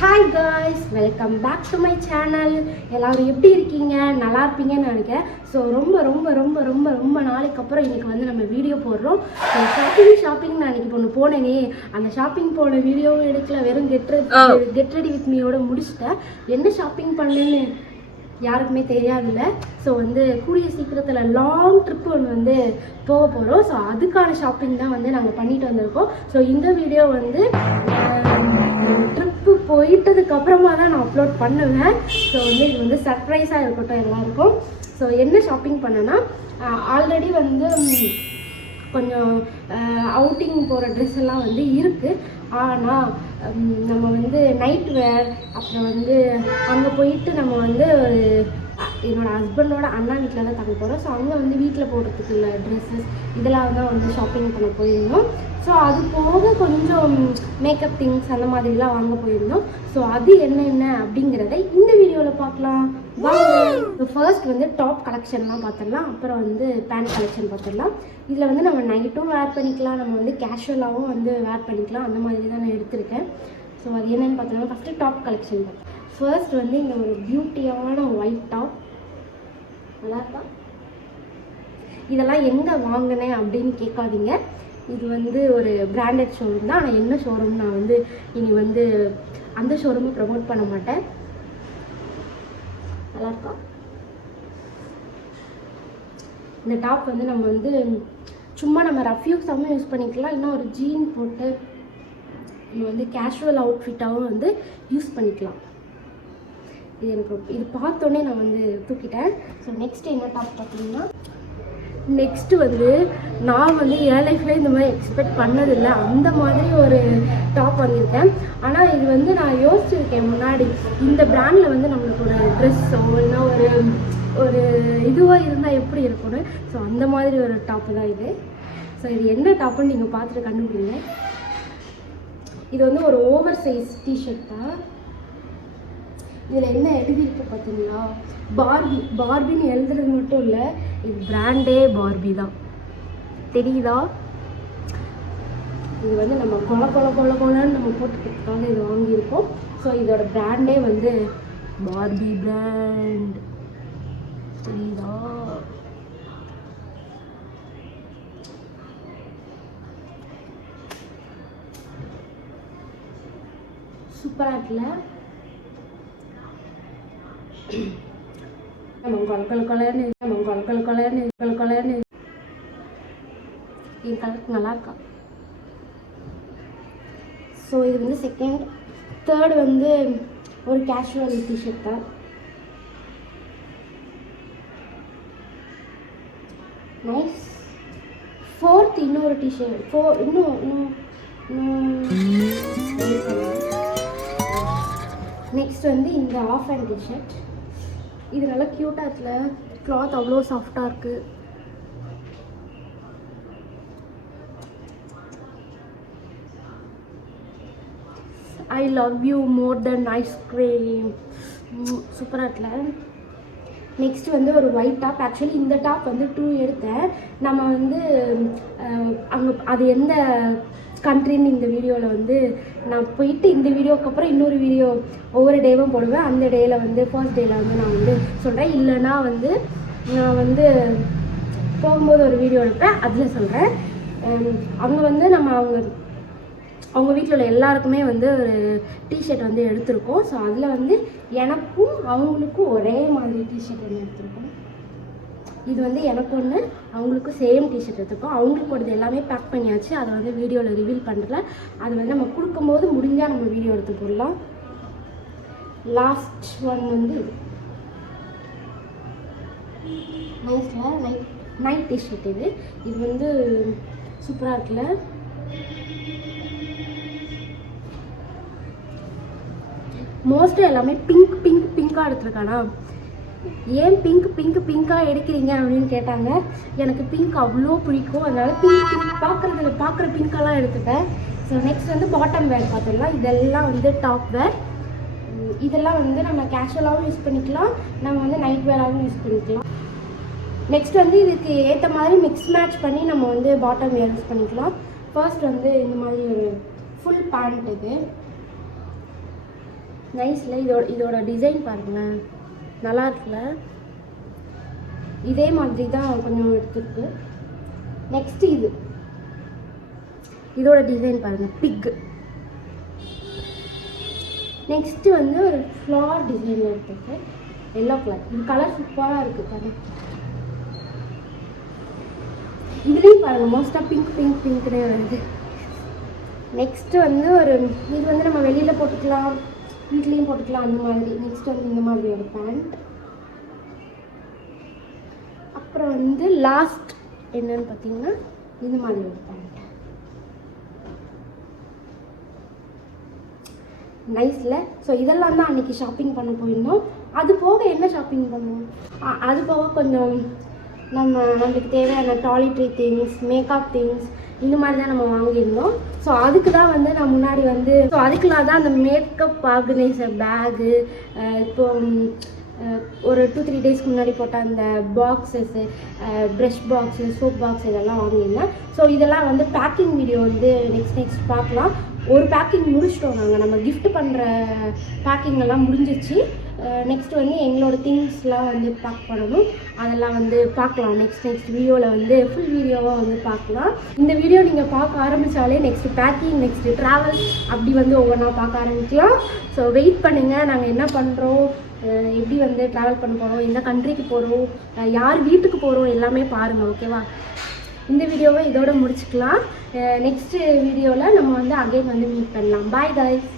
Hi guys, welcome back to my channel. எல்லோரும் எப்படி இருக்கீங்க? நல்லா இருப்பீங்கன்னு நினைக்கிறேன். ஸோ ரொம்ப ரொம்ப ரொம்ப ரொம்ப ரொம்ப நாளைக்கு அப்புறம் இன்றைக்கி வந்து நம்ம வீடியோ போடுறோம். ஸோ ஷாப்பிங் நான் இன்றைக்கி ஒன்று போனேனே, அந்த ஷாப்பிங் போன வீடியோவும் எடுக்கல, வெறும் கெட் ரெடி வித் மீயோட முடிச்சிட்டேன். என்ன ஷாப்பிங் பண்ணேன்னு யாருக்குமே தெரியாதுல்ல. ஸோ வந்து கூடிய சீக்கிரத்தில் லாங் ட்ரிப்பு ஒன்று வந்து போக போகிறோம். ஸோ அதுக்கான ஷாப்பிங் தான் வந்து நாங்கள் பண்ணிட்டு வந்திருக்கோம். ஸோ இந்த வீடியோ வந்து ட்ரிப்பு போயிட்டதுக்கப்புறமா தான் நான் அப்லோட் பண்ணுவேன். ஸோ வந்து இது வந்து சர்ப்ரைஸாக இருக்கட்டும் எல்லாருக்கும். ஸோ என்ன ஷாப்பிங் பண்ணேன்னா, ஆல்ரெடி வந்து கொஞ்சம் அவுட்டிங் போகிற ட்ரெஸ் எல்லாம் வந்து இருக்குது. ஆனால் நம்ம வந்து நைட் வேர், அப்புறம் வந்து அங்கே போயிட்டு நம்ம வந்து என்னோடய ஹஸ்பண்டோட அண்ணா வீட்டில் தான் தங்க போகிறோம். ஸோ அங்கே வந்து வீட்டில் போடுறதுக்கு உள்ள ட்ரெஸ்ஸஸ் இதெல்லாம் தான் வந்து ஷாப்பிங் பண்ண போயிருந்தோம். ஸோ அது போக கொஞ்சம் மேக்கப் திங்ஸ் அந்த மாதிரிலாம் வாங்க போயிருந்தோம். ஸோ அது என்னென்ன அப்படிங்கிறத இந்த வீடியோவில் பார்க்கலாம் வாங்க. ஃபர்ஸ்ட் வந்து டாப் கலெக்ஷன்லாம் பார்த்துடலாம், அப்புறம் வந்து பேண்ட் கலெக்ஷன் பார்த்துடலாம். இதில் வந்து நம்ம நைட்டும் வேர் பண்ணிக்கலாம், நம்ம வந்து கேஷுவலாகவும் வந்து வேர் பண்ணிக்கலாம். அந்த மாதிரி தான் நான் எடுத்திருக்கேன். ஸோ அது என்னென்னு பார்த்தோம்னா, ஃபஸ்ட்டு டாப் கலெக்ஷன் பார்த்து ஃபர்ஸ்ட் வந்து இந்த ஒரு பியூட்டியான ஒயிட் டாப் நல்லாயிருக்கா. இதெல்லாம் எங்கே வாங்கினேன் அப்படின்னு கேட்காதீங்க. இது வந்து ஒரு பிராண்டட் ஷோரூம் தான். ஆனால் என்ன ஷோரூம் நான் வந்து இனி வந்து அந்த ஷோரூமை ப்ரமோட் பண்ண மாட்டேன். நல்லாயிருக்கா. இந்த டாப் வந்து நம்ம வந்து சும்மா நம்ம ரஃப் யூஸாகவும் யூஸ் பண்ணிக்கலாம், இன்னும் ஒரு ஜீன் போட்டு நம்ம வந்து கேஷுவல் அவுட்ஃபிட்டாகவும் வந்து யூஸ் பண்ணிக்கலாம். இது எனக்கு இது பார்த்தோன்னே நான் வந்து தூக்கிட்டேன். ஸோ நெக்ஸ்ட்டு என்ன டாப் பார்த்தீங்கன்னா, நெக்ஸ்ட்டு வந்து நான் வந்து என் லைஃப்லேயே இந்த மாதிரி எக்ஸ்பெக்ட் பண்ணதில்லை, அந்த மாதிரி ஒரு டாப் வாங்கியிருக்கேன். ஆனால் இது வந்து நான் யோசிச்சிருக்கேன் முன்னாடி, இந்த பிராண்டில் வந்து நம்மளுக்கு ஒரு ட்ரெஸ்ஸோ இல்லைன்னா ஒரு இதுவாக இருந்தால் எப்படி இருக்கும்னு. ஸோ அந்த மாதிரி ஒரு டாப்பு தான் இது. ஸோ இது என்ன டாப்புன்னு நீங்கள் பார்த்துட்டு கண்டுபிடிங்க. இது வந்து ஒரு ஓவர் சைஸ் டிஷர்ட் தான். இதில் என்ன எழுதியிருக்கு பார்த்தீங்களா, பார்பின்னு எழுதுறது மட்டும் இல்லை, இது பிராண்டே பார்பி தான். தெரியுதா? இது வந்து நம்ம கொலன்னு நம்ம போட்டுக்கிறதுக்காக இது வாங்கியிருக்கோம். ஸோ இதோட பிராண்டே வந்து பார்பி பிராண்ட். தெரியுதா? சூப்பராக இருக்குல்ல. கலர்னு என் கலருக்கு நல்லா இருக்கா. ஸோ இது வந்து செகண்ட். தேர்ட் வந்து ஒரு கேஷுவல் டிஷர்ட் தான். நைஸ். ஃபோர்த் இன்னொரு டிஷர்ட், இன்னும் நெக்ஸ்ட் வந்து இந்த ஆஃப் ஹேண்ட் டிஷர்ட். இது நல்லா க்யூட்டாக இருக்குல்ல, கிளாத் அவ்வளோ சாஃப்டாக இருக்குது. I love you more then ice cream. சூப்பராக இருக்குல்ல. நெக்ஸ்ட் வந்து ஒரு ஒயிட் டாப். ஆக்சுவலி இந்த டாப் வந்து 2 எடுத்தேன். நம்ம வந்து அங்கே அது எந்த கண்ட்ரின்னு இந்த வீடியோவில் வந்து நான் போயிட்டு இந்த வீடியோக்கு அப்புறம் இன்னொரு வீடியோ ஒவ்வொரு டேவும் போடுவேன். அந்த டேயில் வந்து ஃபர்ஸ்ட் டேயில் வந்து நான் வந்து சொல்கிறேன், இல்லைனா வந்து நான் வந்து போகும்போது ஒரு வீடியோ எடுப்பேன், அதில் சொல்கிறேன். அங்கே வந்து நம்ம அவங்க வீட்டில் உள்ள எல்லாருக்குமே வந்து ஒரு டிஷர்ட் வந்து எடுத்திருக்கோம். ஸோ அதில் வந்து எனக்கும் அவங்களுக்கும் ஒரே மாதிரி டிஷர்ட் ஒன்று எடுத்திருக்கோம். இது வந்து எனக்கு ஒன்று, அவங்களுக்கும் சேம் டிஷர்ட் எடுத்துருக்கோம். அவங்களுக்கு ஒரு எல்லாமே பேக் பண்ணியாச்சு, அதை வந்து வீடியோவில் ரிவீல் பண்ணுறல. அது வந்து நம்ம கொடுக்கும்போது முடிஞ்சால் நம்ம வீடியோ எடுத்து போடலாம். லாஸ்ட் ஒன் வந்து நைஸில் நைட் டிஷர்ட். இது வந்து சூப்பராக இருக்குல்ல. மோஸ்ட்டாக எல்லாமே பிங்காக எடுத்துருக்கானா. ஏன் பிங்காக எடுக்கிறீங்க அப்படின்னு கேட்டாங்க. எனக்கு பிங்க் அவ்வளோ பிடிக்கும், அதனால பார்க்குற பிங்காலாம் எடுத்துப்பேன். ஸோ நெக்ஸ்ட் வந்து பாட்டம் வேர் பார்த்துடலாம். இதெல்லாம் வந்து டாப் வேர். இதெல்லாம் வந்து நம்ம கேஷுவலாகவும் யூஸ் பண்ணிக்கலாம், நம்ம வந்து நைட் வேராகவும் யூஸ் பண்ணிக்கலாம். நெக்ஸ்ட் வந்து இதுக்கு ஏற்ற மாதிரி மிக்ஸ் மேட்ச் பண்ணி நம்ம வந்து பாட்டம் வேர் யூஸ் பண்ணிக்கலாம். ஃபர்ஸ்ட் வந்து இந்த மாதிரி ஒரு ஃபுல் பேண்ட். இது நைஸில் இதோட டிசைன் பாருங்களேன், நல்லா இருக்குல்ல. இதே மாதிரி தான் கொஞ்சம் எடுத்துருக்கு. நெக்ஸ்ட்டு இதோட டிசைன் பாருங்கள், பிக். நெக்ஸ்ட்டு வந்து ஒரு ஃப்ளவர் டிசைனில் எடுத்துருக்கு, எல்லோ கலர். இது கலர் சூப்பராக இருக்குது பாருங்கள். இதுலேயும் பாருங்கள் மோஸ்ட்டாக பிங்க்னே வருது. நெக்ஸ்ட்டு வந்து இது வந்து நம்ம வெளியில் போட்டுக்கலாம், வீட்லேயும் போட்டுக்கலாம் அந்த மாதிரி. நெக்ஸ்ட் வந்து இந்த மாதிரி ஒரு பேண்ட். அப்புறம் வந்து லாஸ்ட் என்னன்னு பார்த்தீங்கன்னா இந்த மாதிரி ஒரு பேண்ட். நைஸில். ஸோ இதெல்லாம் தான் அன்றைக்கி ஷாப்பிங் பண்ண போயிருந்தோம். அது போக என்ன ஷாப்பிங் பண்ணுவோம், அது போக கொஞ்சம் நம்மளுக்கு தேவையான டாய்லெட்ரி திங்ஸ், மேக்கப் திங்ஸ் இந்த மாதிரி தான் நம்ம வாங்கியிருந்தோம். ஸோ அதுக்கு தான் வந்து நான் முன்னாடி வந்து அதுக்குலாம் தான் அந்த மேக்கப் ஆர்கனைசர் பேகு, இப்போ ஒரு 2-3 டேஸ்க்கு முன்னாடி போட்ட அந்த boxes, brush box, soap box இதெல்லாம் வாங்கியிருந்தேன். ஸோ இதெல்லாம் வந்து பேக்கிங் வீடியோ வந்து நெக்ஸ்ட் பார்க்கலாம். ஒரு பேக்கிங் முடிச்சிட்டோம் நாங்கள், நம்ம கிஃப்ட் பண்ணுற பேக்கிங் எல்லாம் முடிஞ்சிச்சு. நெக்ஸ்ட் வந்து எங்களோட திங்ஸ்லாம் வந்து பேக் பண்ணணும், அதெல்லாம் வந்து பார்க்கலாம். நெக்ஸ்ட் வீடியோவில் வந்து ஃபுல் வீடியோவாக வந்து பார்க்கலாம். இந்த வீடியோ நீங்கள் பார்க்க ஆரம்பித்தாலே நெக்ஸ்ட்டு பேக்கிங், நெக்ஸ்ட்டு ட்ராவல் அப்படி வந்து ஒவ்வொன்றா பார்க்க ஆரம்பிக்கலாம். ஸோ வெயிட் பண்ணுங்கள், நாங்கள் என்ன பண்ணுறோம், எப்படி வந்து ட்ராவல் பண்ண போகிறோம், எந்த கண்ட்ரிக்கு போகிறோம், யார் வீட்டுக்கு போகிறோம் எல்லாமே பாருங்கள். ஓகேவா? இந்த வீடியோவை இதோட முடிச்சுக்கலாம். நெக்ஸ்ட்டு வீடியோவில் நம்ம வந்து அகைன் வந்து மீட் பண்ணலாம். Bye guys.